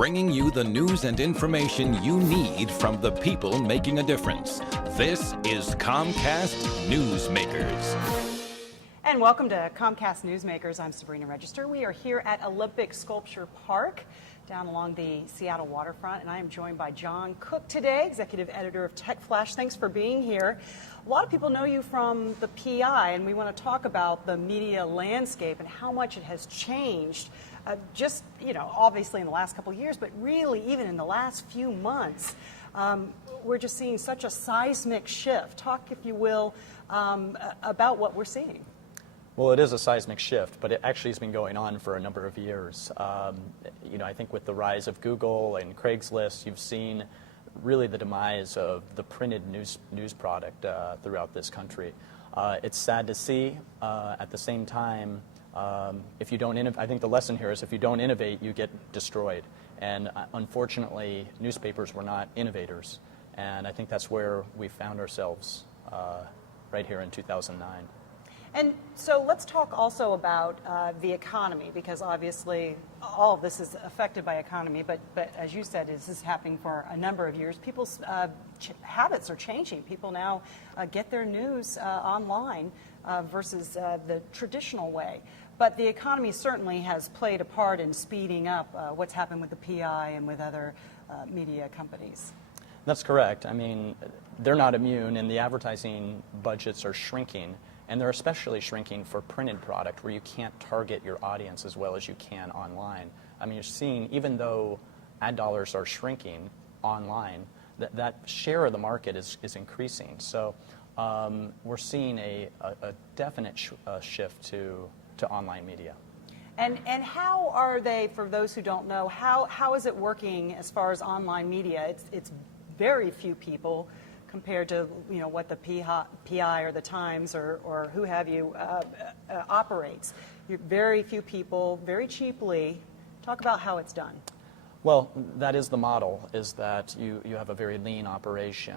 bringing you the news and information you need from the people making a difference. This is Comcast Newsmakers. And welcome to Comcast Newsmakers. I'm Sabrina Register. We are here at Olympic Sculpture Park down along the Seattle waterfront, and I am joined by John Cook today, executive editor of Tech Flash. Thanks for being here. A lot of people know you from the PI, and we want to talk about the media landscape and how much it has changed, just, obviously in the last couple of years, but really even in the last few months. We're just seeing such a seismic shift. Talk, if you will, about what we're seeing. Well, it is a seismic shift, but it actually has been going on for a number of years. I think with the rise of Google and Craigslist, you've seen really the demise of the printed news product throughout this country. It's sad to see. At the same time, if you don't I think the lesson here is if you don't innovate, you get destroyed. And unfortunately, newspapers were not innovators. And I think that's where we found ourselves right here in 2009. And so let's talk also about the economy, because obviously all of this is affected by economy, but as you said, this is happening for a number of years. People's habits are changing. People now get their news online versus the traditional way. But the economy certainly has played a part in speeding up what's happened with the PI and with other media companies. That's correct. I mean, they're not immune, and the advertising budgets are shrinking. And they're especially shrinking for printed product where you can't target your audience as well as you can online. I mean, you're seeing, even though ad dollars are shrinking online, that share of the market is increasing. So we're seeing a definite shift to online media. And how are they, for those who don't know, how is it working as far as online media? It's very few people compared to what the PI or the Times or who have you operates. You're very few people, very cheaply. Talk about how it's done. Well, that is the model, is that you have a very lean operation.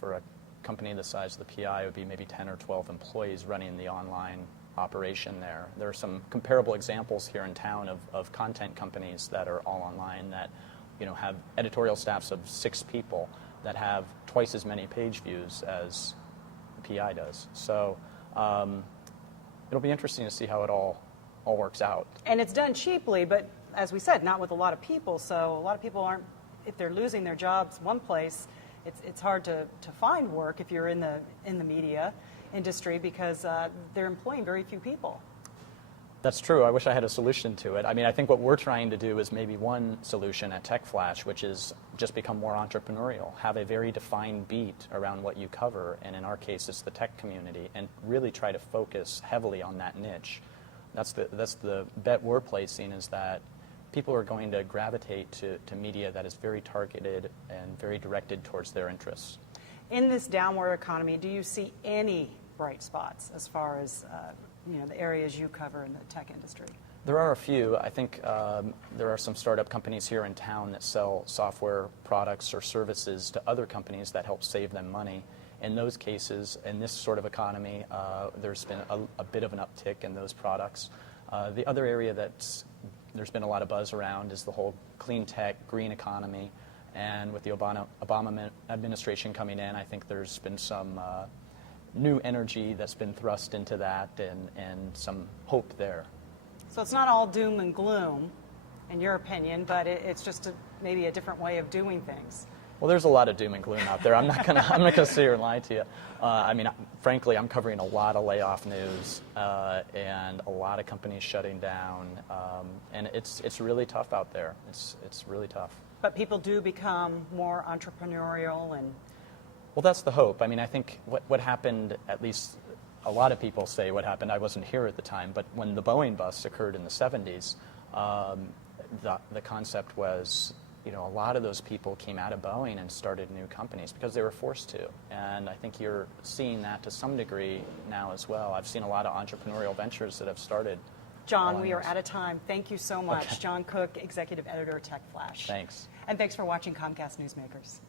For a company the size of the PI, it would be maybe 10 or 12 employees running the online operation there. There are some comparable examples here in town of content companies that are all online that have editorial staffs of 6 people that have twice as many page views as the PI does. So it'll be interesting to see how it all works out. And it's done cheaply, but as we said, not with a lot of people. So a lot of people aren't, if they're losing their jobs one place, it's hard to find work if you're in the media industry because they're employing very few people. That's true. I wish I had a solution to it. I mean, I think what we're trying to do is maybe one solution at Tech Flash, which is just become more entrepreneurial, have a very defined beat around what you cover, and in our case, it's the tech community, and really try to focus heavily on that niche. That's the bet we're placing, is that people are going to gravitate to media that is very targeted and very directed towards their interests. In this downward economy, do you see any bright spots as far as the areas you cover in the tech industry? There are a few. I think there are some startup companies here in town that sell software products or services to other companies that help save them money. In those cases, in this sort of economy, there's been a bit of an uptick in those products. The other area there's been a lot of buzz around is the whole clean tech, green economy. And with the Obama administration coming in, I think there's been some new energy that's been thrust into that and some hope there. So it's not all doom and gloom, in your opinion, but it's just maybe a different way of doing things. Well, there's a lot of doom and gloom out there. I'm not gonna sit here and lie to you. I mean, frankly, I'm covering a lot of layoff news and a lot of companies shutting down, and it's really tough out there. It's really tough. But people do become more entrepreneurial and. Well, that's the hope. I mean, I think what happened, at least a lot of people say what happened, I wasn't here at the time, but when the Boeing bust occurred in the 70s, the concept was, a lot of those people came out of Boeing and started new companies because they were forced to. And I think you're seeing that to some degree now as well. I've seen a lot of entrepreneurial ventures that have started. John, we are out of time. Thank you so much. Okay. John Cook, Executive Editor of Tech Flash. Thanks. And thanks for watching Comcast Newsmakers.